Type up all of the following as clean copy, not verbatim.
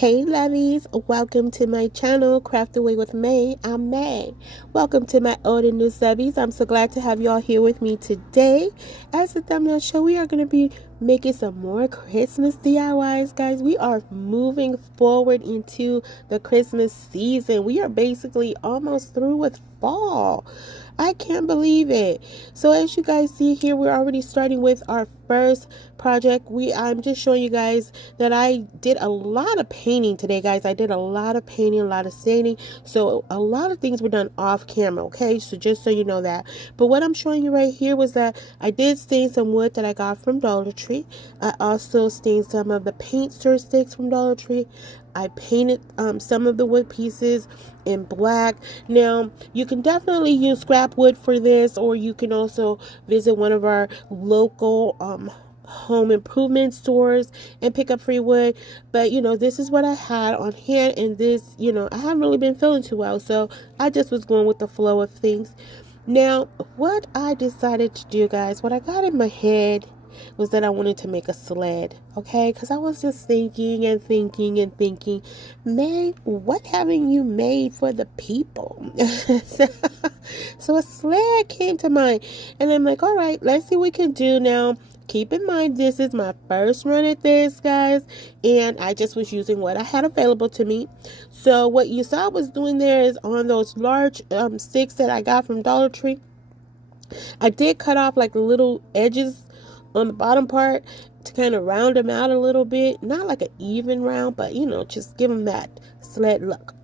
Hey lovies, welcome to my channel, Craft Away with May. I'm May. Welcome to my old and new subbies. I'm so glad to have y'all here with me today. As the thumbnail show, we are going to be making some more Christmas DIYs, guys. We are moving forward into the Christmas season. We are basically almost through with fall. I can't believe it. So as you guys see here, we're already starting with our first project. I'm just showing you guys that I did a lot of painting today, guys. I did a lot of painting, a lot of sanding. So a lot of things were done off camera, okay? So just so you know that. But what I'm showing you right here was that I did stain some wood that I got from Dollar Tree. I also stained some of the paint stir sticks from Dollar Tree. I painted some of the wood pieces in black. Now, you can definitely use scrap wood for this, or you can also visit one of our local home improvement stores and pick up free wood. But this is what I had on hand, and this, I haven't really been feeling too well, so I just was going with the flow of things. Now, what I decided to do, guys, what I got in my head was that I wanted to make a sled, okay? Because I was just thinking and thinking and thinking, May, what haven't you made for the people? So a sled came to mind, and I'm like, all right, let's see what we can do now. Keep in mind, this is my first run at this, guys, and I just was using what I had available to me. So what you saw I was doing there is on those large sticks that I got from Dollar Tree, I did cut off like the little edges on the bottom part to kind of round them out a little bit. Not like an even round, but just give them that sled look.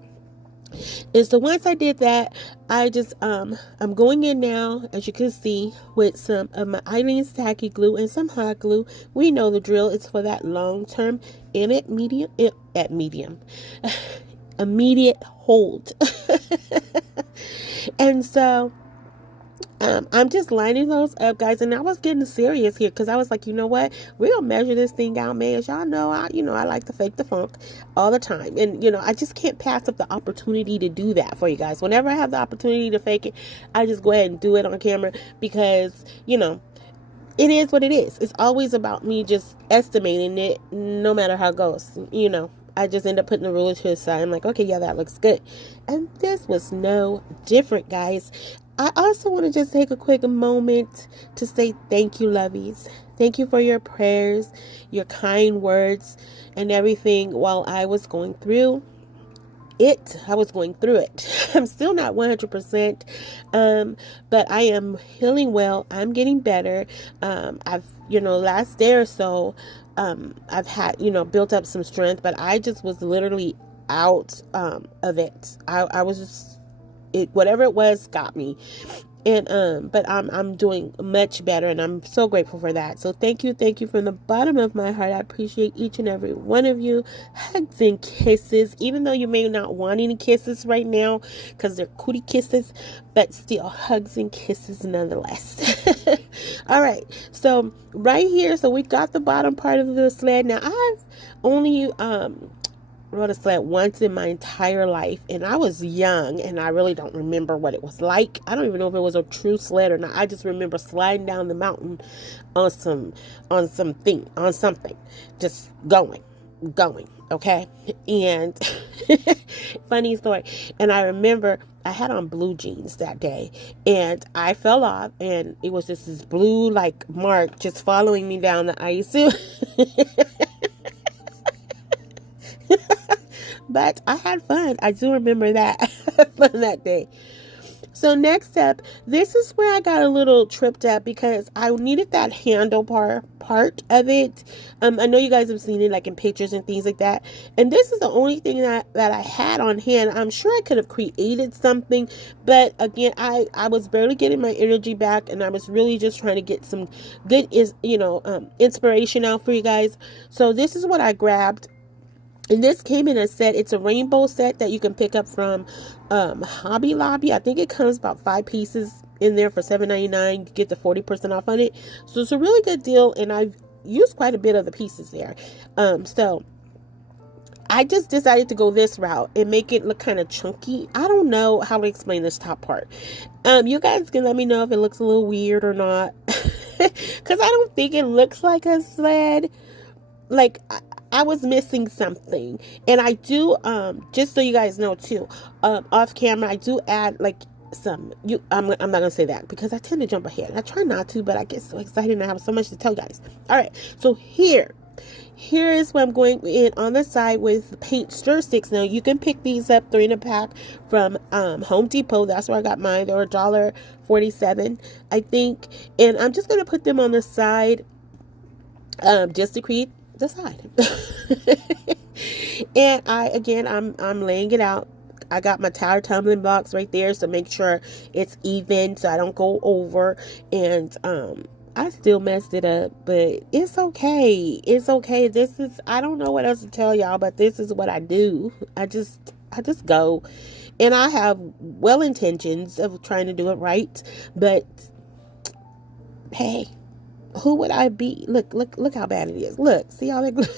And so once I did that, I just I'm going in now, as you can see, with some of my Eileen's tacky glue and some hot glue. We know the drill. It's for that long term and immediate hold. And so I'm just lining those up, guys, and I was getting serious here because I was like, you know what, we're gonna measure this thing out, man. As y'all know, I like to fake the funk all the time, and I just can't pass up the opportunity to do that for you guys. Whenever I have the opportunity to fake it, I just go ahead and do it on camera because it is what it is. It's always about me just estimating it, no matter how it goes. I just end up putting the ruler to the side. I'm like, okay, yeah, that looks good. And this was no different, guys. I also want to just take a quick moment to say thank you, lovies. Thank you for your prayers, your kind words, and everything while I was going through it. I'm still not 100%, but I am healing well. I'm getting better. I've, last day or so, I've had, built up some strength, but I just was literally out of it. I was just, whatever it was got me, and but I'm doing much better, and I'm so grateful for that. So thank you from the bottom of my heart. I appreciate each and every one of you. Hugs and kisses, even though you may not want any kisses right now because they're cootie kisses, but still hugs and kisses nonetheless. All right, so right here, so we got the bottom part of the sled. Now I've only rode a sled once in my entire life, and I was young, and I really don't remember what it was like. I don't even know if it was a true sled or not. I just remember sliding down the mountain on something, just going, okay? And funny story, and I remember I had on blue jeans that day, and I fell off, and it was just this blue like mark just following me down the ice. But I had fun. I do remember that fun that day. So next up, this is where I got a little tripped up because I needed that handle part of it. I know you guys have seen it like in pictures and things like that. And this is the only thing that I had on hand. I'm sure I could have created something, but again, I was barely getting my energy back, and I was really just trying to get some good inspiration out for you guys. So this is what I grabbed. And this came in a set. It's a rainbow set that you can pick up from Hobby Lobby. I think it comes about 5 pieces in there for $7.99. You get the 40% off on it. So it's a really good deal, and I've used quite a bit of the pieces there. So I just decided to go this route and make it look kind of chunky. I don't know how to explain this top part. You guys can let me know if it looks a little weird or not. Because I don't think it looks like a sled. Like, I was missing something. And I do, just so you guys know too, off camera, I do add like I'm not gonna say that because I tend to jump ahead. I try not to, but I get so excited and I have so much to tell you guys. All right, so here is where I'm going in on the side with paint stir sticks. Now you can pick these up 3 in a pack from Home Depot. That's where I got mine. They're $1.47, I think. And I'm just gonna put them on the side, just to create the side. And I'm laying it out. I got my tire tumbling blocks right there, so make sure it's even so I don't go over. And I still messed it up, but it's okay. It's okay. I don't know what else to tell y'all, but this is what I do. I just go, and I have well intentions of trying to do it right, but hey, who would I be? Look how bad it is. Look, see all that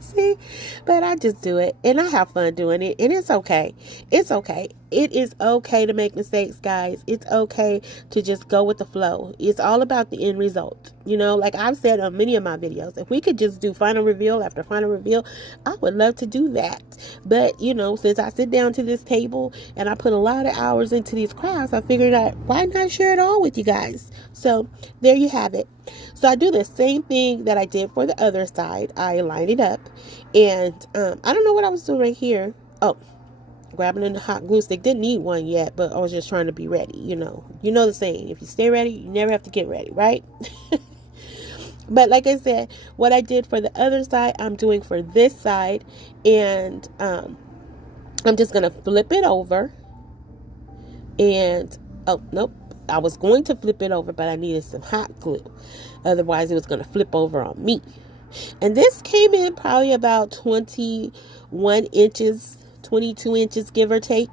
see, but I just do it, and I have fun doing it, and it's okay. It's okay. It is okay to make mistakes, guys. It's okay to just go with the flow. It's all about the end result. You know, like I've said on many of my videos, if we could just do final reveal after final reveal, I would love to do that. But, you know, since I sit down to this table and I put a lot of hours into these crafts, I figured out why not share it all with you guys. So there you have it. So I do the same thing that I did for the other side. I line it up, and I don't know what I was doing right here. Oh, grabbing a hot glue stick. Didn't need one yet, but I was just trying to be ready. You know the saying, if you stay ready, you never have to get ready, right? But like I said, what I did for the other side, I'm doing for this side, and I'm just gonna flip it over. And oh nope, I was going to flip it over, but I needed some hot glue, otherwise it was going to flip over on me. And this came in probably about 21 inches, 22 inches, give or take,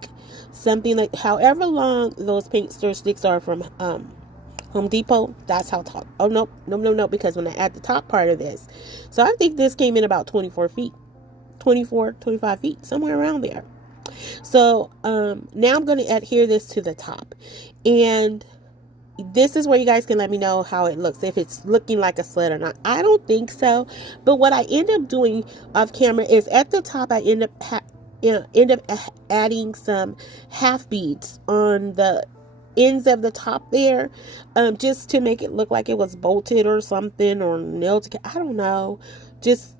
something like, however long those paint stir sticks are from Home Depot, that's how tall. Oh no, because when I add the top part of this, so I think this came in about 24 feet, 24, 25 feet, somewhere around there. So now I'm going to adhere this to the top, and this is where you guys can let me know how it looks, if it's looking like a sled or not. I don't think so, but what I end up doing off camera is at the top I end up adding some half beads on the ends of the top there, just to make it look like it was bolted or something, or nailed together. I don't know, just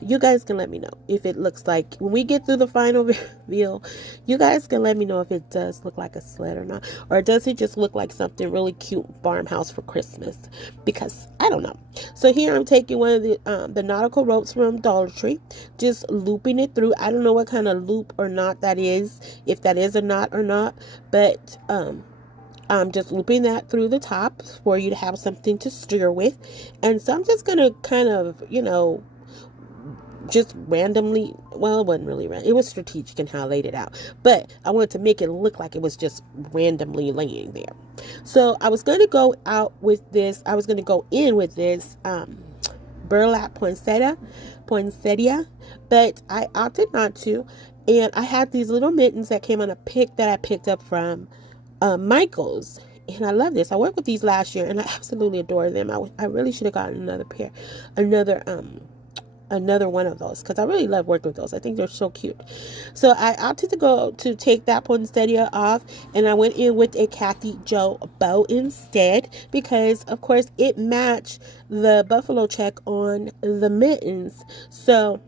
you guys can let me know if it looks like, when we get through the final reveal, you guys can let me know if it does look like a sled or not, or does it just look like something really cute farmhouse for Christmas, because I don't know. So here I'm taking one of the nautical ropes from Dollar Tree, just looping it through. I don't know what kind of loop or knot that is, if that is a knot or not, but I'm just looping that through the top for you to have something to steer with. And so I'm just gonna kind of, just randomly, well, it wasn't really random, it was strategic in how I laid it out, but I wanted to make it look like it was just randomly laying there. So I was going to go in with this burlap poinsettia, but I opted not to. And I had these little mittens that came on a pick that I picked up from Michael's, and I love this. I worked with these last year and I absolutely adore them. I really should have gotten another pair, another one of those, because I really love working with those. I think they're so cute. So I opted to take that poinsettia off, and I went in with a Kathy Joe bow instead, because of course it matched the buffalo check on the mittens. So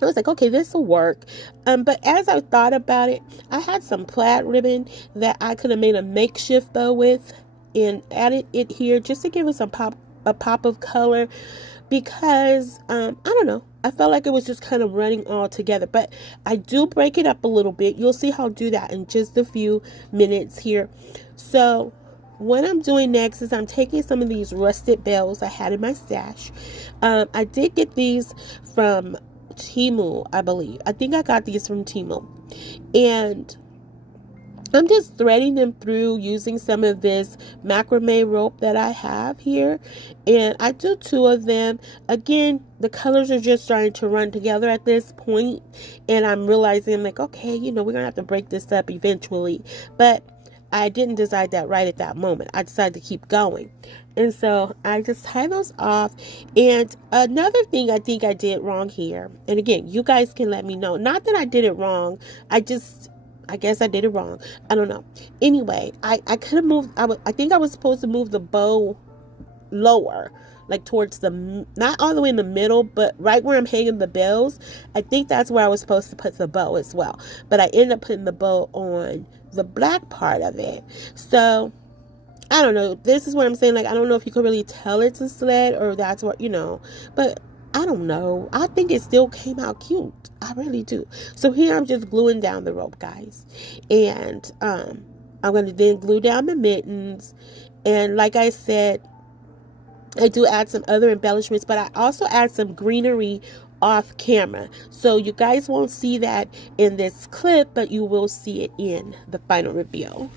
I was like, okay, this will work. But as I thought about it, I had some plaid ribbon that I could have made a makeshift bow with and added it here just to give it a pop of color, because I don't know, I felt like it was just kind of running all together. But I do break it up a little bit. You'll see how I'll do that in just a few minutes here. So what I'm doing next is I'm taking some of these rusted bells I had in my stash. I did get these from Temu, I believe. I think I got these from Temu, and I'm just threading them through using some of this macrame rope that I have here, and I do 2 of them. Again, the colors are just starting to run together at this point, and I'm realizing, like, okay, we're gonna have to break this up eventually, but I didn't decide that right at that moment. I decided to keep going. And so I just tie those off. And another thing I think I did wrong here, and again, you guys can let me know. Not that I did it wrong. I guess I did it wrong. I don't know. Anyway, I could have moved. I think I was supposed to move the bow lower, like towards the, not all the way in the middle, but right where I'm hanging the bells. I think that's where I was supposed to put the bow as well. But I ended up putting the bow on the black part of it. So I don't know. This is what I'm saying. Like, I don't know if you could really tell it's a sled or that's what, but I don't know. I think it still came out cute. I really do. So here I'm just gluing down the rope, guys. And I'm going to then glue down the mittens. And like I said, I do add some other embellishments, but I also add some greenery off camera. So you guys won't see that in this clip, but you will see it in the final reveal.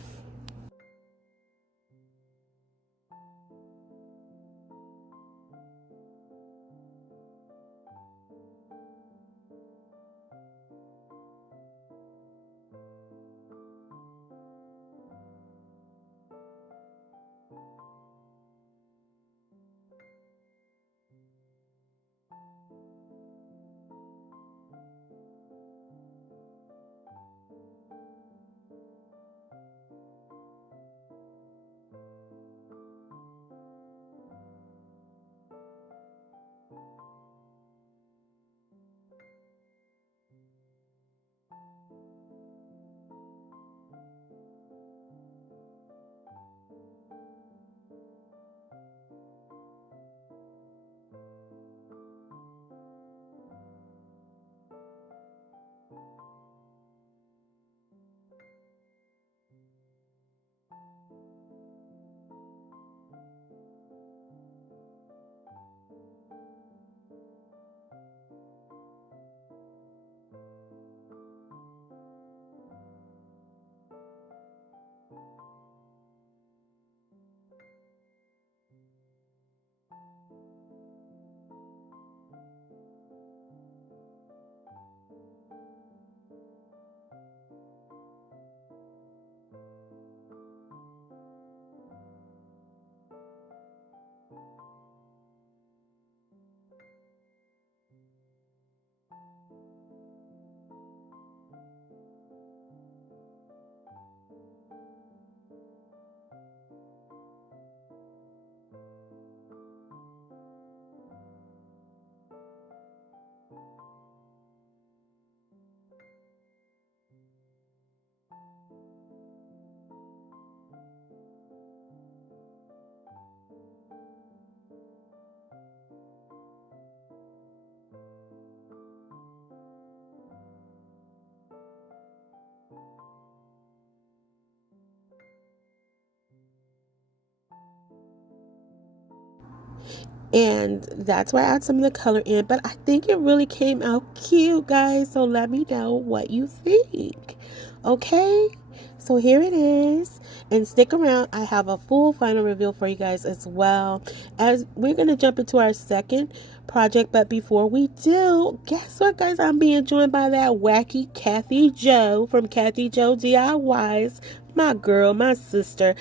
And that's why I add some of the color in. But I think it really came out cute, guys. So let me know what you think. Okay? So here it is. And stick around. I have a full final reveal for you guys as well. As we're going to jump into our second project. But before we do, guess what, guys? I'm being joined by that wacky Kathy Jo from Kathy Jo DIYs. My girl, my sister.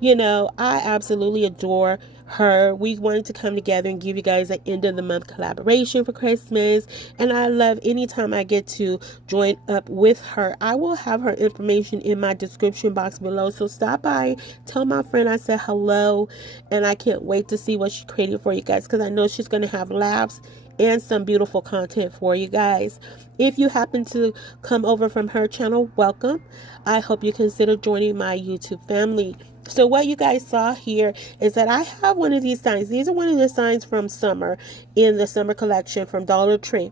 I absolutely adore her. We wanted to come together and give you guys an end of the month collaboration for Christmas, and I love anytime I get to join up with her. I will have her information in my description box below, so stop by, tell my friend I said hello, and I can't wait to see what she created for you guys, because I know she's going to have laughs and some beautiful content for you guys. If you happen to come over from her channel, welcome. I hope you consider joining my YouTube family. So what you guys saw here is that I have one of these signs. These are one of the signs from summer in the summer collection from Dollar Tree.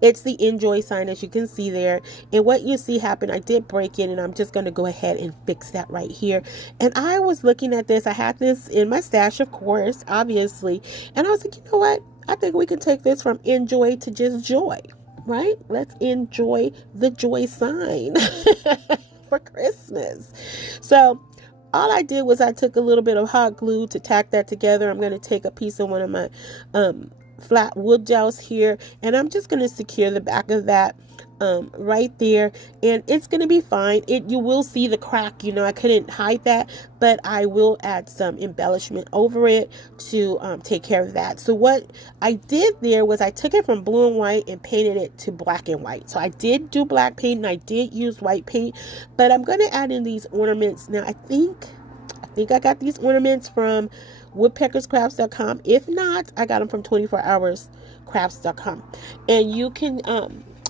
It's the enjoy sign, as you can see there. And what you see happen, I did break it, and I'm just going to go ahead and fix that right here. And I was looking at this. I had this in my stash, of course, obviously. And I was like, you know what? I think we can take this from enjoy to just joy, right? Let's enjoy the joy sign for Christmas. So all I did was I took a little bit of hot glue to tack that together. I'm going to take a piece of one of my flat wood dowels here, and I'm just going to secure the back of that right there, and it's going to be fine. You will see the crack, you know, I couldn't hide that, but I will add some embellishment over it to take care of that. So what I did there was I took it from blue and white and painted it to black and white. So I did do black paint and I did use white paint, but I'm going to add in these ornaments. Now I think I got these ornaments from woodpeckerscrafts.com. If not, I got them from 24hourscrafts.com. And you can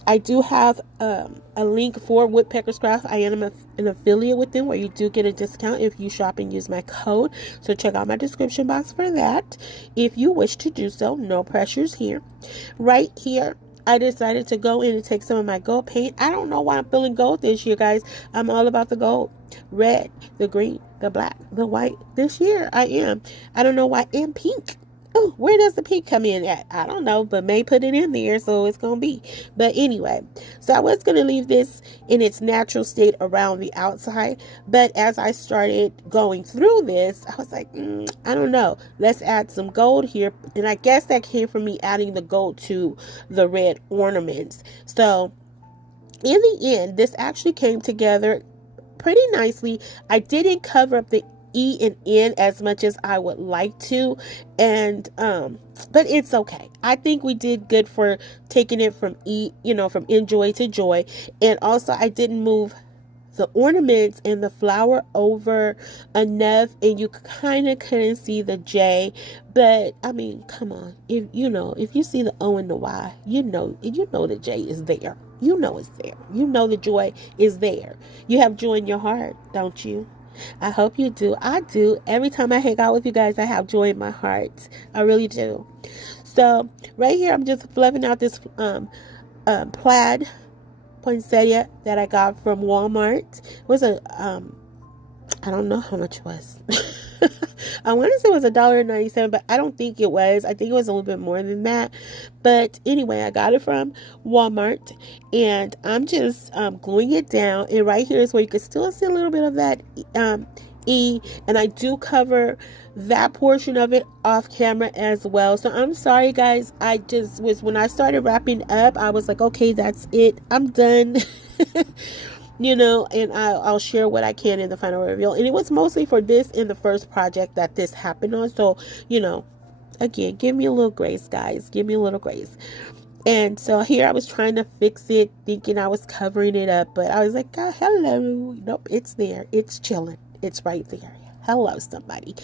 I do have a link for Woodpeckers Craft. I am an affiliate with them, where you do get a discount if you shop and use my code. So check out my description box for that if you wish to do so. No pressures here. Right here, I decided to go in and take some of my gold paint. I don't know why I'm feeling gold this year, guys. I'm all about the gold. Red, the green, the black, the white. This year I am. I don't know why. And pink. Oh, where does the pink come in at? I don't know, but May put it in there, so it's going to be. But anyway, so I was going to leave this in its natural state around the outside. But as I started going through this, I was like, I don't know. Let's add some gold here. And I guess that came from me adding the gold to the red ornaments. So in the end, this actually came together pretty nicely. I didn't cover up the E and N as much as I would like to, and but it's okay. I think we did good for taking it from from enjoy to joy. And also I didn't move the ornaments and the flower over enough, and you kind of couldn't see the J. But I mean, come on, if you see the O and the Y, you know the J is there. You know it's there. You know the joy is there. You have joy in your heart, don't you? I hope you do. I do. Every time I hang out with you guys, I have joy in my heart. I really do. So right here, I'm just fluffing out this plaid poinsettia that I got from Walmart. It was I don't know how much it was. I want to say it was $1.97, but I don't think it was. I think it was a little bit more than that. But anyway, I got it from Walmart, and I'm just gluing it down. And right here is where you can still see a little bit of that E, and I do cover that portion of it off camera as well. So I'm sorry, guys. I just was, when I started wrapping up, I was like, okay, that's it. I'm done. And I'll share what I can in the final reveal. And it was mostly for this and the first project that this happened on. So, again, give me a little grace, guys. Give me a little grace. And so here I was trying to fix it, thinking I was covering it up. But I was like, oh, hello. Nope, it's there. It's chilling. It's right there. Hello, somebody.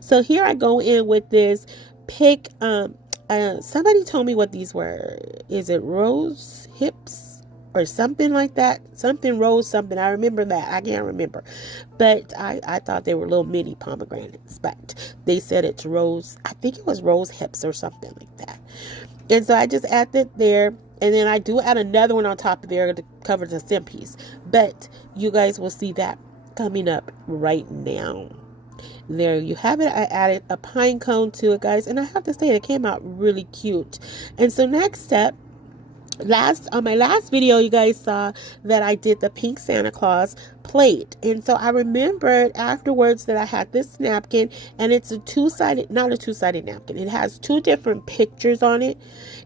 So here I go in with this pick. Somebody told me what these were. Is it rose hips? Or something like that. Something rose something. I remember that. I can't remember. But I thought they were little mini pomegranates. But they said it's rose. I think it was rose hips or something like that. And so I just add that there. And then I do add another one on top of there to cover the stem piece. But you guys will see that coming up right now. There you have it. I added a pine cone to it, guys. And I have to say, it came out really cute. And so next step, on my last video, you guys saw that I did the pink Santa Claus plate, and so I remembered afterwards that I had this napkin, and it's not a two-sided napkin. It has two different pictures on it,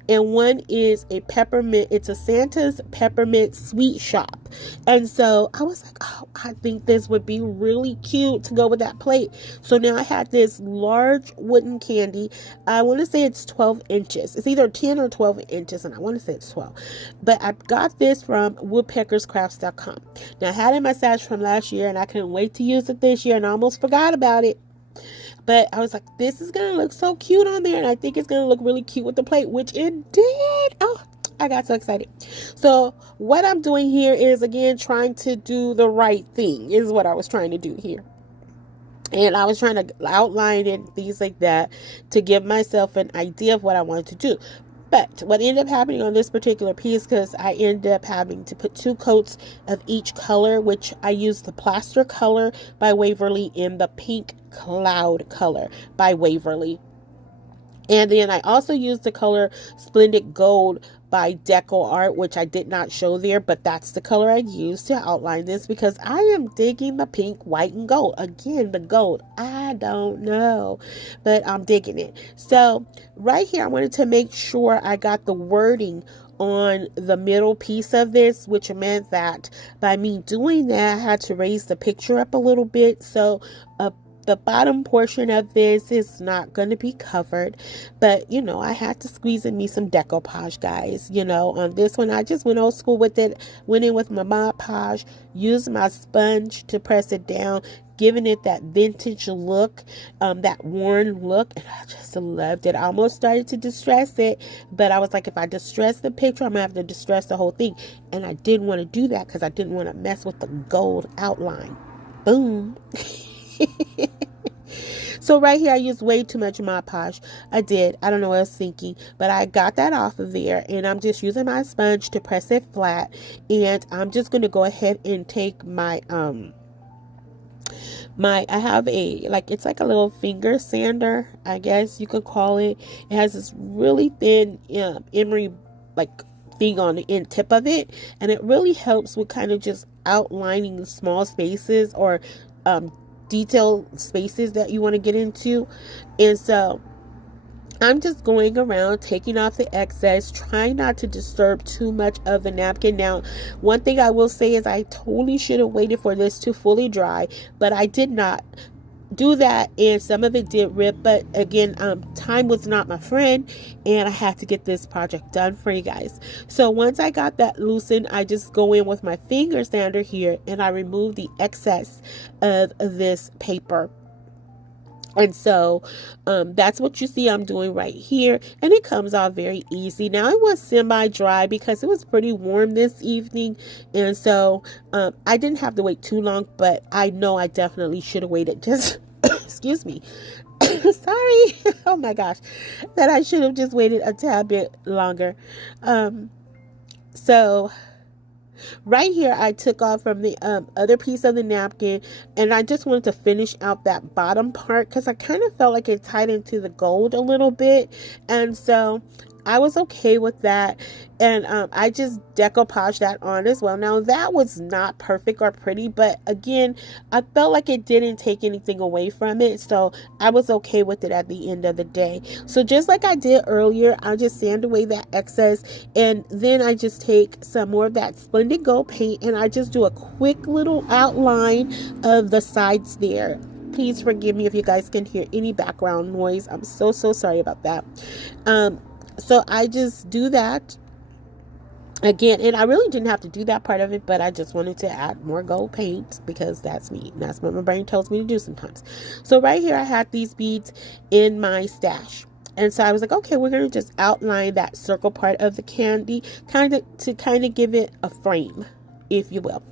and one is a peppermint. It's a Santa's peppermint sweet shop. And so I was like, oh, I think this would be really cute to go with that plate. So now I had this large wooden candy. I want to say it's 12 inches. It's either 10 or 12 inches, and I want to say it's 12. But I got this from woodpeckerscrafts.com. Now I had it in my stash from last year, and I couldn't wait to use it this year, and I almost forgot about it. But I was like, this is going to look so cute on there, and I think it's going to look really cute with the plate, which it did. Oh, I got so excited. So what I'm doing here is, again, trying to do the right thing is what I was trying to do here. And I was trying to outline it, things like that, to give myself an idea of what I wanted to do. But what ended up happening on this particular piece, because I ended up having to put 2 coats of each color, which I used the plaster color by Waverly and the pink cloud color by Waverly. And then I also used the color Splendid Gold by FolkArt, which I did not show there, but that's the color I used to outline this because I am digging the pink, white, and gold. Again, the gold, I don't know, but I'm digging it. So right here, I wanted to make sure I got the wording on the middle piece of this, which meant that by me doing that, I had to raise the picture up a little bit. So the bottom portion of this is not going to be covered, but you know, I had to squeeze in me some decoupage, guys. You know, on this one, I just went old school with it, went in with my Mod Podge, used my sponge to press it down, giving it that vintage look, that worn look, and I just loved it. I almost started to distress it, but I was like, if I distress the picture, I'm gonna have to distress the whole thing, and I didn't want to do that because I didn't want to mess with the gold outline. Boom. So right here, I used way too much Mod Podge. I did. I don't know what I was thinking, but I got that off of there, and I'm just using my sponge to press it flat. And I'm just going to go ahead and take my I have a, like, it's like a little finger sander, I guess you could call it. It has this really thin emery like thing on the end tip of it, and it really helps with kind of just outlining the small spaces or detail spaces that you want to get into. And so I'm just going around taking off the excess, trying not to disturb too much of the napkin. Now, one thing I will say is I totally should have waited for this to fully dry, but I did not do that, and some of it did rip. But again, time was not my friend, and I had to get this project done for you guys. So once I got that loosened, I just go in with my finger sander here, and I remove the excess of this paper. And so that's what you see I'm doing right here, and it comes out very easy. Now, it was semi-dry because it was pretty warm this evening, and so I didn't have to wait too long, but I know I definitely should have waited just excuse me. Sorry. Oh my gosh, that I should have just waited a tad bit longer. So right here, I took off from the other piece of the napkin, and I just wanted to finish out that bottom part because I kind of felt like it tied into the gold a little bit, and so I was okay with that. And I just decoupaged that on as well. Now, that was not perfect or pretty, but again, I felt like it didn't take anything away from it, so I was okay with it at the end of the day. So just like I did earlier, I just sand away that excess, and then I just take some more of that Splendid Gold paint, and I just do a quick little outline of the sides there. Please forgive me if you guys can hear any background noise. I'm so sorry about that. So I just do that again, and I really didn't have to do that part of it, but I just wanted to add more gold paint because that's me. That's what my brain tells me to do sometimes. So right here, I had these beads in my stash. And so I was like, okay, we're going to just outline that circle part of the candy kind of give it a frame, if you will.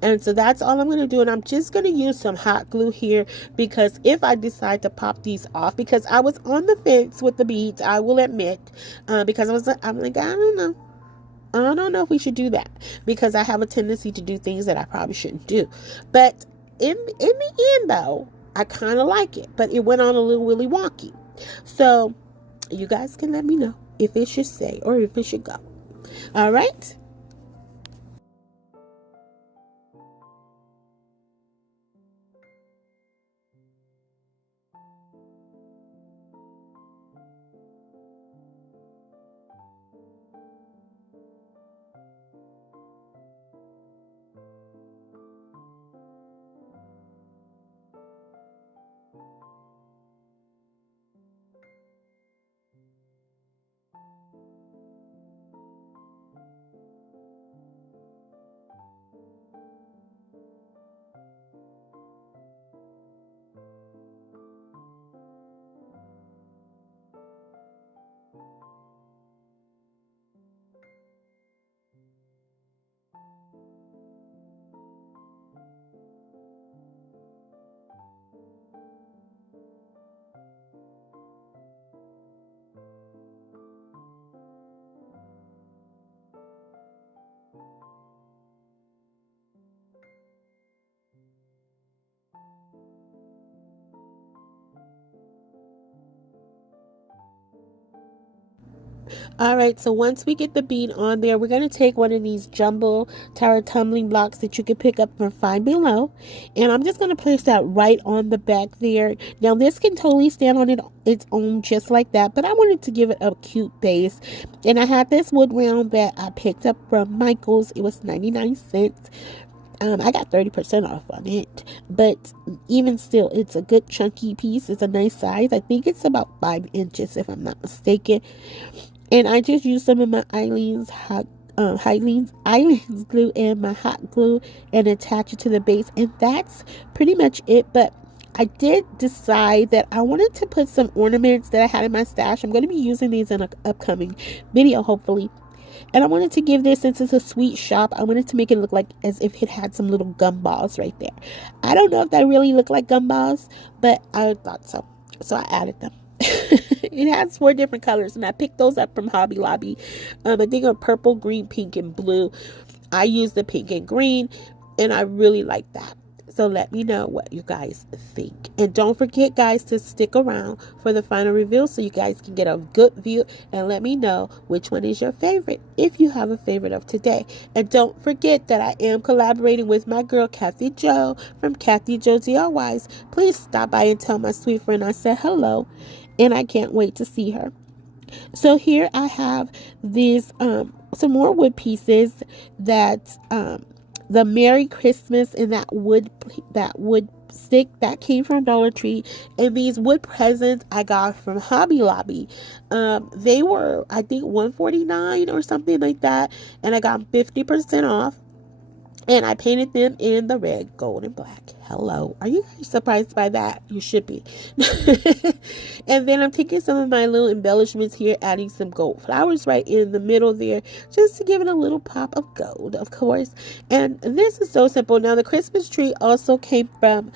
And so that's all I'm going to do. And I'm just going to use some hot glue here because if I decide to pop these off, because I was on the fence with the beads, I will admit, because I'm like, I don't know if we should do that because I have a tendency to do things that I probably shouldn't do. But in the end, though, I kind of like it. But it went on a little willy wonky. So you guys can let me know if it should stay or if it should go. All right. All right, so once we get the bead on there, we're going to take one of these jumbo tower tumbling blocks that you can pick up from Find Below, and I'm just going to place that right on the back there. Now, this can totally stand on its own just like that, but I wanted to give it a cute base, and I had this wood round that I picked up from Michael's. It was 99 cents. I got 30% off on it, but even still, it's a good chunky piece. It's a nice size. I think it's about 5 inches if I'm not mistaken. And I just used some of my Eileen's glue and my hot glue and attach it to the base. And that's pretty much it. But I did decide that I wanted to put some ornaments that I had in my stash. I'm going to be using these in an upcoming video, hopefully. And I wanted to give this, since it's a sweet shop, I wanted to make it look like as if it had some little gumballs right there. I don't know if that really look like gumballs, but I thought so. So I added them. It has 4 different colors, and I picked those up from Hobby Lobby. I think are purple, green, pink, and blue. I used the pink and green, and I really like that. So let me know what you guys think. And don't forget, guys, to stick around for the final reveal so you guys can get a good view and let me know which one is your favorite, if you have a favorite of today. And don't forget that I am collaborating with my girl, Kathy Jo, from Kathy Jo DIYs. Please stop by and tell my sweet friend I said hello, and I can't wait to see her. So here I have these some more wood pieces that the Merry Christmas and that wood stick that came from Dollar Tree, and these wood presents I got from Hobby Lobby. They were, I think, $149 or something like that, and I got 50% off. And I painted them in the red, gold, and black. Hello. Are you guys surprised by that? You should be. And then I'm taking some of my little embellishments here, adding some gold flowers right in the middle there, just to give it a little pop of gold, of course. And this is so simple. Now, the Christmas tree also came from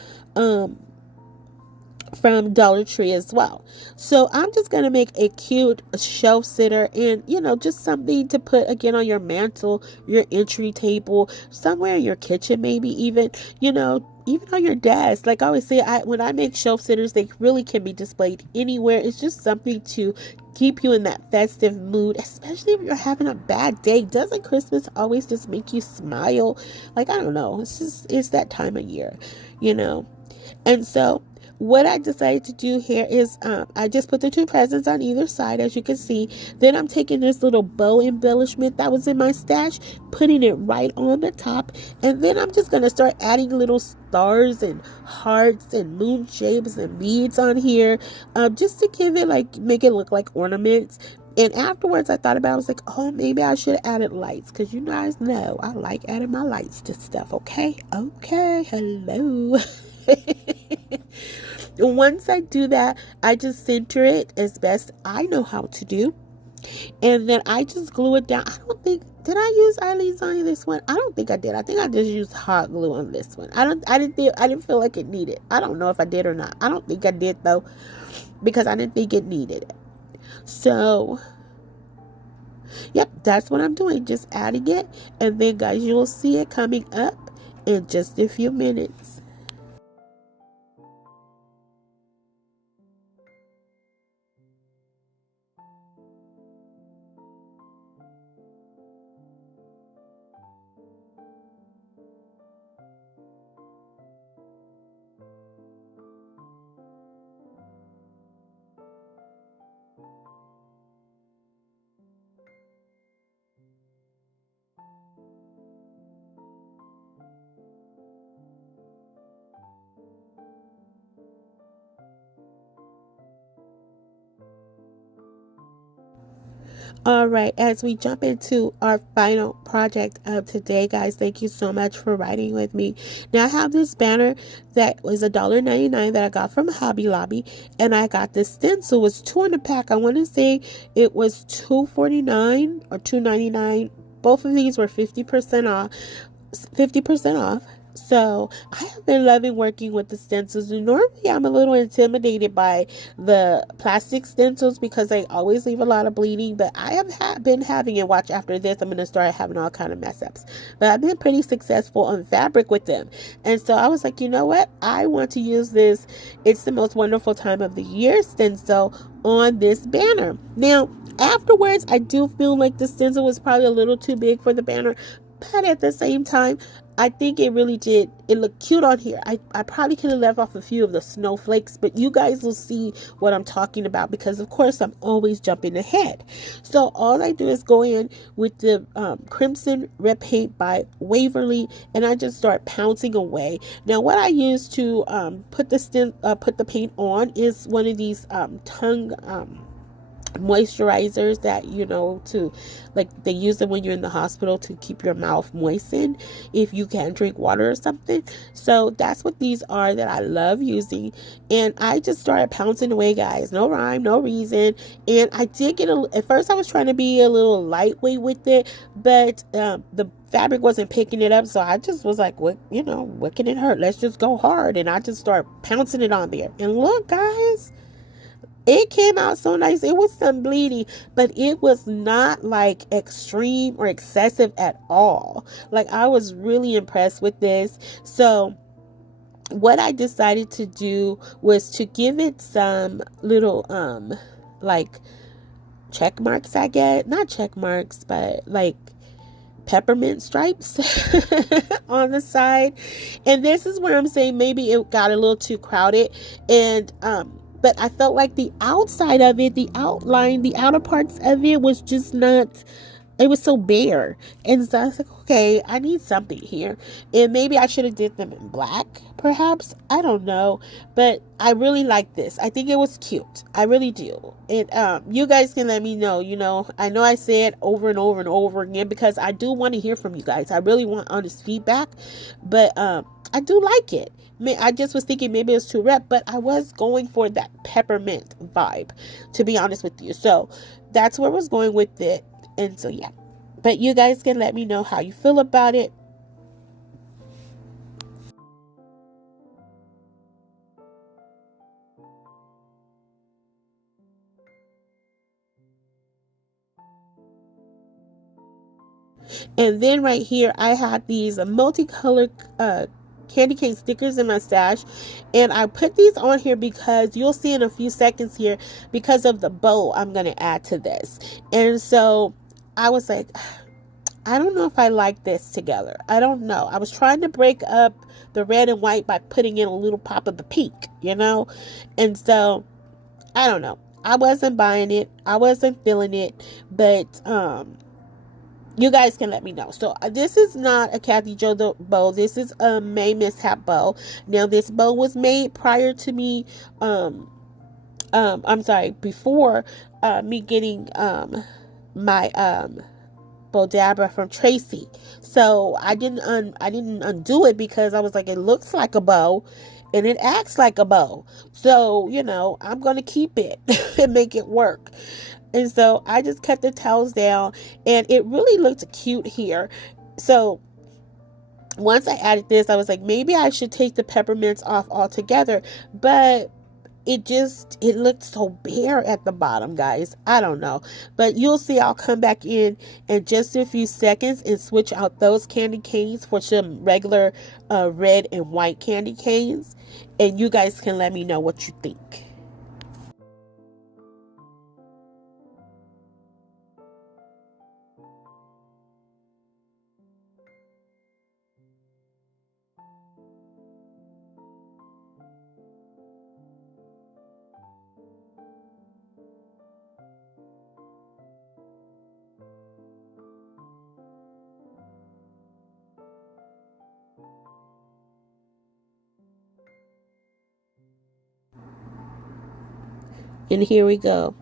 Dollar Tree as well. So I'm just going to make a cute shelf sitter, and just something to put again on your mantle, your entry table, somewhere in your kitchen, maybe even even on your desk. Like I always say, when I make shelf sitters, they really can be displayed anywhere. It's just something to keep you in that festive mood, especially if you're having a bad day. Doesn't Christmas always just make you smile? Like, I don't know, it's that time of year, and so what I decided to do here is I just put the 2 presents on either side, as you can see. Then I'm taking this little bow embellishment that was in my stash, putting it right on the top, and then I'm just going to start adding little stars and hearts and moon shapes and beads on here, just to give it make it look like ornaments. And afterwards I thought about it, I was like, oh, maybe I should have added lights, because you guys know I like adding my lights to stuff. Okay, hello. Once I do that, I just center it as best I know how to do, and then I just glue it down. Did I use Eileen's on this one? I don't think I did. I think I just used hot glue on this one. I didn't feel like it needed. I don't know if I did or not. I don't think I did though, because I didn't think it needed it. So yep, that's what I'm doing, just adding it, and then guys, you will see it coming up in just a few minutes. All right, as we jump into our final project of today, guys, thank you so much for riding with me. Now, I have this banner that was $1.99 that I got from Hobby Lobby, and I got this stencil. It was 2 in a pack. I want to say it was $2.49 or $2.99. Both of these were 50% off. So I have been loving working with the stencils. And normally I'm a little intimidated by the plastic stencils because they always leave a lot of bleeding. But I have been having it. Watch, after this, I'm going to start having all kind of mess ups. But I've been pretty successful on fabric with them. And so I was like, you know what? I want to use this "It's the Most Wonderful Time of the Year" stencil on this banner. Now, afterwards, I do feel like the stencil was probably a little too big for the banner. But at the same time, I think it really did. It looked cute on here. I probably could have left off a few of the snowflakes, but you guys will see what I'm talking about because, of course, I'm always jumping ahead. So all I do is go in with the Crimson Red Paint by Waverly, and I just start pouncing away. Now, what I use to put the paint on is one of these tongue moisturizers that, you know, to like they use them when you're in the hospital to keep your mouth moistened if you can't drink water or something. So that's what these are that I love using, and I just started pouncing away, guys. No rhyme, no reason. And I did get at first I was trying to be a little lightweight with it, but the fabric wasn't picking it up, so I just was like, what, you know, what can it hurt? Let's just go hard. And I just started pouncing it on there, and look, guys, it came out so nice. It was some bleeding, but it was not like extreme or excessive at all. Like, I was really impressed with this. So what I decided to do was to give it some little like check marks, I guess. Not check marks, but like peppermint stripes on the side. And this is where I'm saying maybe it got a little too crowded, and but I felt like the outside of it, the outline, the outer parts of it was just not, it was so bare. And so I was like, okay, I need something here. And maybe I should have did them in black, perhaps. I don't know. But I really like this. I think it was cute. I really do. And you guys can let me know, you know. I know I say it over and over and over again because I do want to hear from you guys. I really want honest feedback. But I do like it. I just was thinking maybe it was too red, but I was going for that peppermint vibe, to be honest with you. So that's where I was going with it. And so, yeah. But you guys can let me know how you feel about it. And then right here, I had these multicolored candy cane stickers in my stash, and I put these on here because you'll see in a few seconds here, because of the bow I'm going to add to this. And so I was like, I don't know if I like this together. I don't know. I was trying to break up the red and white by putting in a little pop of the pink, you know. And so I don't know. I wasn't buying it. I wasn't feeling it. But you guys can let me know. So this is not a Kathy Jo bow. This is a May Mishap bow. Now this bow was made prior to me. I'm sorry, before me getting my Bodabra from Tracy. So I didn't undo it because I was like, it looks like a bow and it acts like a bow. So, you know, I'm going to keep it and make it work. And so I just cut the tails down, and it really looked cute here. So once I added this, I was like, maybe I should take the peppermints off altogether. But it looked so bare at the bottom, guys. I don't know. But you'll see, I'll come back in just a few seconds and switch out those candy canes for some regular red and white candy canes. And you guys can let me know what you think. And here we go.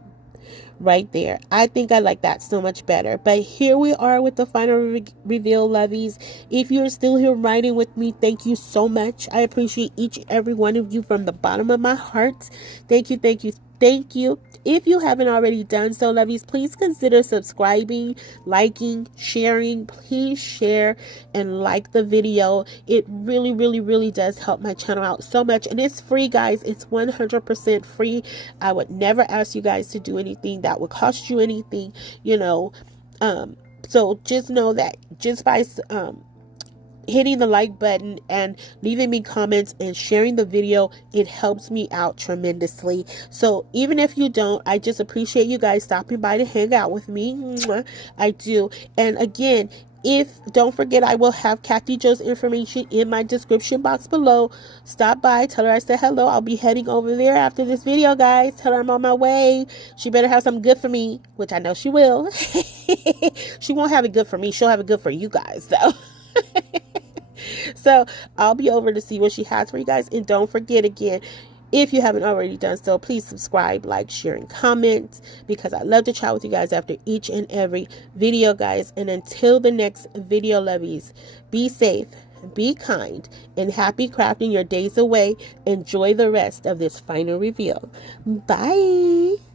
Right there. I think I like that so much better. But here we are with the final reveal, lovies. If you're still here riding with me, thank you so much. I appreciate each and every one of you from the bottom of my heart. Thank you, thank you, Thank you. If you haven't already done so, lovies, please consider subscribing, liking, sharing. Please share and like the video. It really, really, really does help my channel out so much. And it's free, guys. It's 100% free. I would never ask you guys to do anything that would cost you anything, you know. So just know that just by hitting the like button and leaving me comments and sharing the video, it helps me out tremendously. So even if you don't, I just appreciate you guys stopping by to hang out with me. Mwah. I do. And again, don't forget, I will have Kathy Jo's information in my description box below. Stop by, tell her I said hello. I'll be heading over there after this video, guys. Tell her I'm on my way. She better have something good for me, which I know she will. She won't have it good for me. She'll have it good for you guys, though. So I'll be over to see what she has for you guys. And don't forget, again, if you haven't already done so, please subscribe, like, share, and comment, because I love to chat with you guys after each and every video, guys. And until the next video, lovies, be safe, be kind, and happy crafting your days away. Enjoy the rest of this final reveal. Bye.